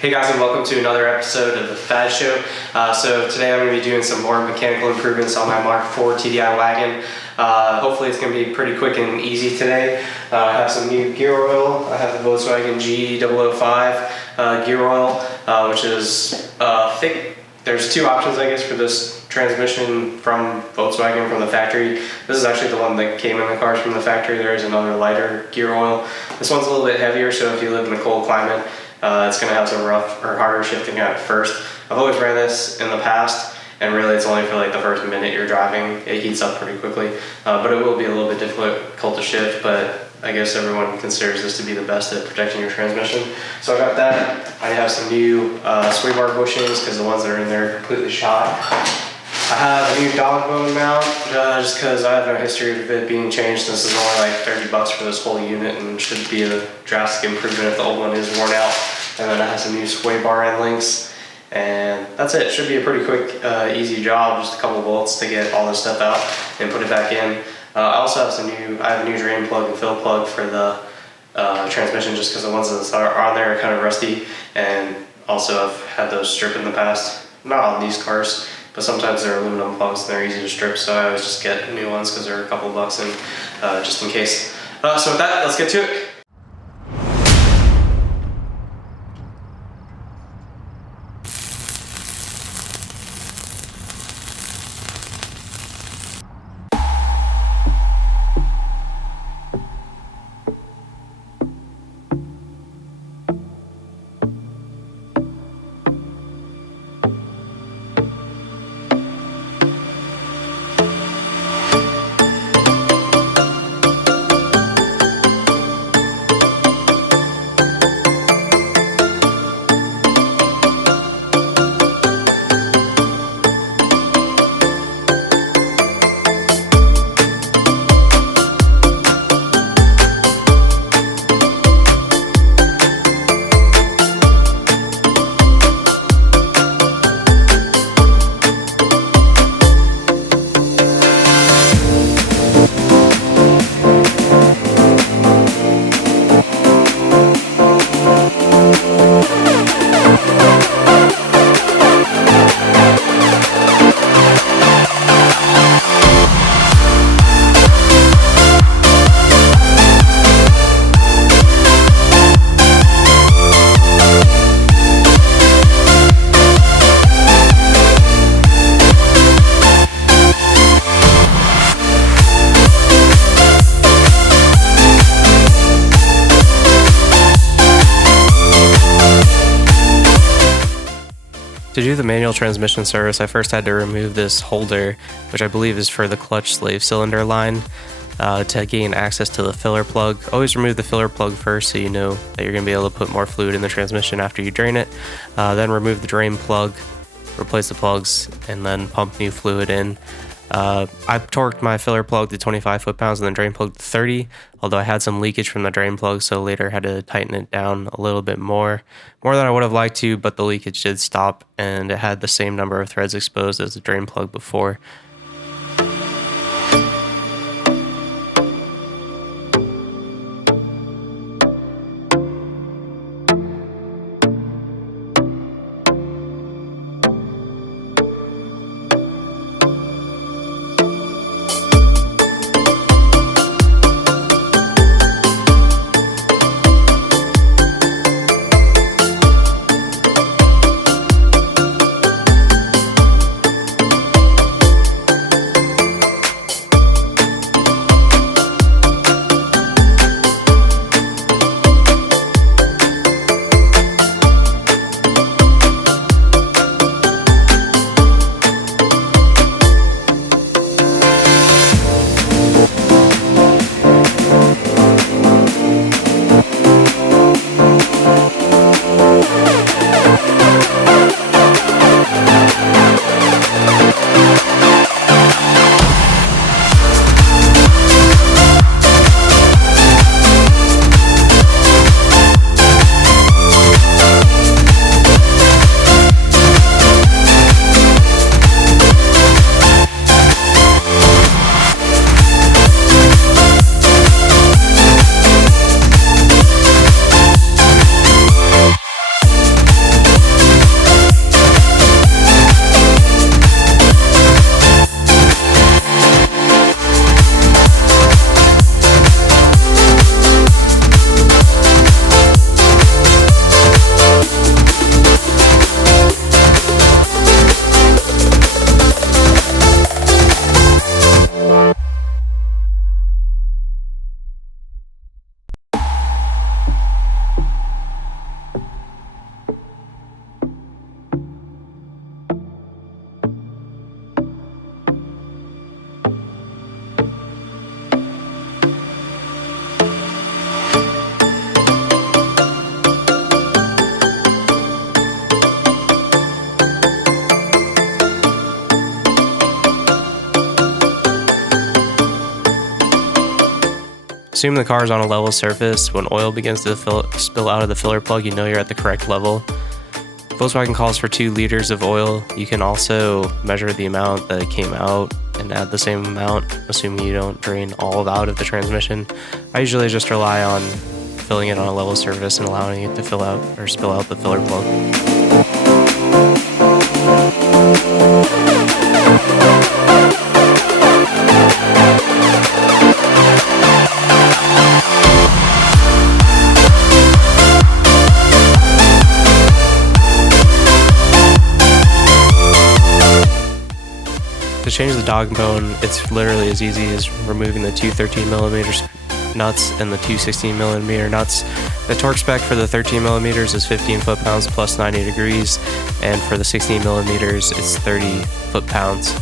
Hey guys, and welcome to another episode of the Fad Show. So today I'm going to be doing some more mechanical improvements on my MK4 TDI Wagon. Hopefully it's going to be pretty quick and easy today. I have some new gear oil. I have the Volkswagen G005 gear oil, which is thick. There's two options, I guess, for this transmission from Volkswagen from the factory. This is actually the one that came in the cars from the factory. There is another lighter gear oil. This one's a little bit heavier, so if you live in a cold climate, it's going to have some rough or harder shifting at first. I've always ran this in the past, and really it's only for like the first minute you're driving. It heats up pretty quickly, but it will be a little bit difficult to shift, but I guess everyone considers this to be the best at protecting your transmission. So I got that. I have some new sway bar bushings because the ones that are in there are completely shot. I have a new dogbone mount just because I have no history of it being changed. This is only like 30 bucks for this whole unit and should be a drastic improvement if the old one is worn out. And then I have some new sway bar end links, and that's it. It should be a pretty quick, easy job. Just a couple bolts to get all this stuff out and put it back in. I also have I have a new drain plug and fill plug for the transmission just because the ones that are on there are kind of rusty, and also I've had those strip in the past. Not on these cars, but sometimes they're aluminum plugs and they're easy to strip, so I always just get new ones because they're a couple bucks in, just in case. So with that, let's get to it. To do the manual transmission service, I first had to remove this holder, which I believe is for the clutch slave cylinder line, to gain access to the filler plug. Always remove the filler plug first so you know that you're going to be able to put more fluid in the transmission after you drain it. Then remove the drain plug, replace the plugs, and then pump new fluid in. I torqued my filler plug to 25 foot-pounds and then drain plug to 30, although I had some leakage from the drain plug, so later had to tighten it down a little bit more than I would have liked to, but the leakage did stop, and it had the same number of threads exposed as the drain plug before. Assume the car is on a level surface. When oil begins to spill out of the filler plug, you know you're at the correct level. Volkswagen calls for 2 liters of oil. You can also measure the amount that it came out and add the same amount, assuming you don't drain all out of the transmission. I usually just rely on filling it on a level surface and allowing it to fill out or spill out the filler plug. To change the dog bone, it's literally as easy as removing the 2 13mm nuts and the 2 16mm nuts. The torque spec for the 13mm is 15 foot-pounds plus 90 degrees, and for the 16mm it's 30 foot-pounds.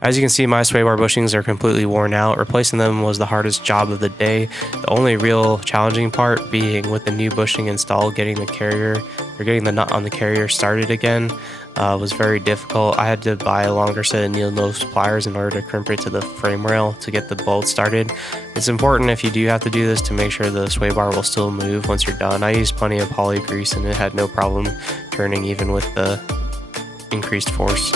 As you can see, my sway bar bushings are completely worn out. Replacing them was the hardest job of the day. The only real challenging part being with the new bushing installed, getting the nut on the carrier started again was very difficult. I had to buy a longer set of needle nose pliers in order to crimp it to the frame rail to get the bolt started. It's important if you do have to do this to make sure the sway bar will still move once you're done. I used plenty of poly grease and it had no problem turning even with the increased force.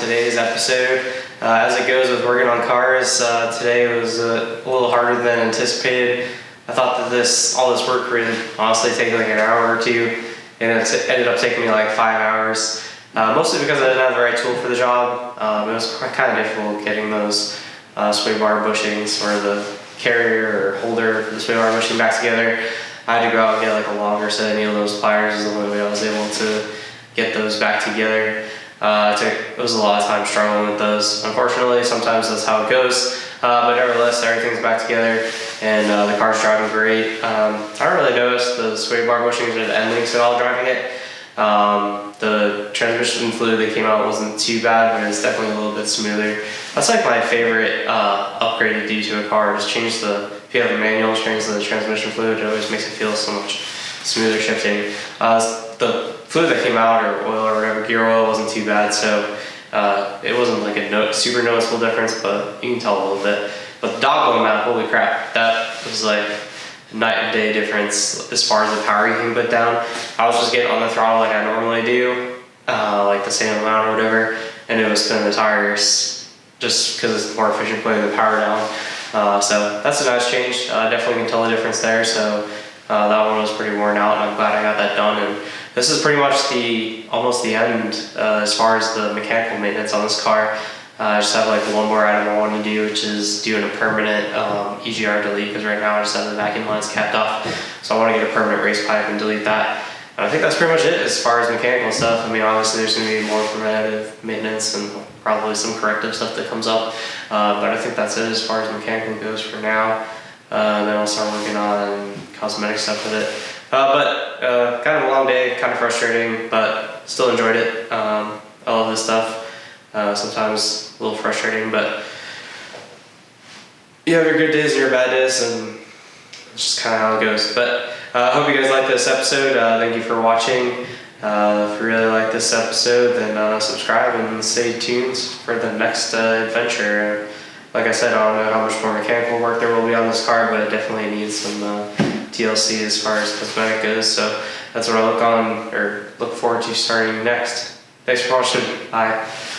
today's episode. As it goes with working on cars, today was a little harder than anticipated. I thought that all this work would honestly take like an hour or two, and it ended up taking me like 5 hours. Mostly because I didn't have the right tool for the job. It was kind of difficult getting those sway bar bushings or the carrier or holder for the sway bar bushing back together. I had to go out and get like a longer set of needle nose pliers. Is the only way I was able to get those back together. It was a lot of time struggling with those. Unfortunately, sometimes that's how it goes. But nevertheless, everything's back together, and the car's driving great. I don't really notice the sway bar bushings or the end links at all driving it. The transmission fluid that came out wasn't too bad, but it's definitely a little bit smoother. That's like my favorite upgrade to do to a car. Just if you have a manual, change the transmission fluid. It always makes it feel so much smoother shifting. The fluid that came out, or oil or whatever, gear oil, wasn't too bad, so it wasn't like a super noticeable difference, but you can tell a little bit. But the dogbone mount, holy crap, that was like night and day difference as far as the power you can put down. I was just getting on the throttle like I normally do, like the same amount or whatever, and it was spinning the tires just because it's more efficient putting the power down. So that's a nice change. Definitely can tell the difference there. So that one was pretty worn out, and I'm glad I got that done. And this is pretty much almost the end as far as the mechanical maintenance on this car. I just have like one more item I want to do, which is doing a permanent EGR delete, because right now I just have the vacuum lines capped off. So I want to get a permanent race pipe and delete that. And I think that's pretty much it as far as mechanical stuff. I mean, obviously there's going to be more preventative maintenance and probably some corrective stuff that comes up. But I think that's it as far as mechanical goes for now. Then I'll start working on cosmetic stuff with it. But kind of a long day, kind of frustrating, but still enjoyed it. I love this stuff. Sometimes a little frustrating, but you have your good days and your bad days, and it's just kind of how it goes. But I hope you guys like this episode. Thank you for watching. If you really like this episode, then subscribe and stay tuned for the next adventure. Like I said, I don't know how much more mechanical work there will be on this car, but it definitely needs some TLC as far as cosmetic goes. So that's what I look forward to starting next. Thanks for watching. Bye.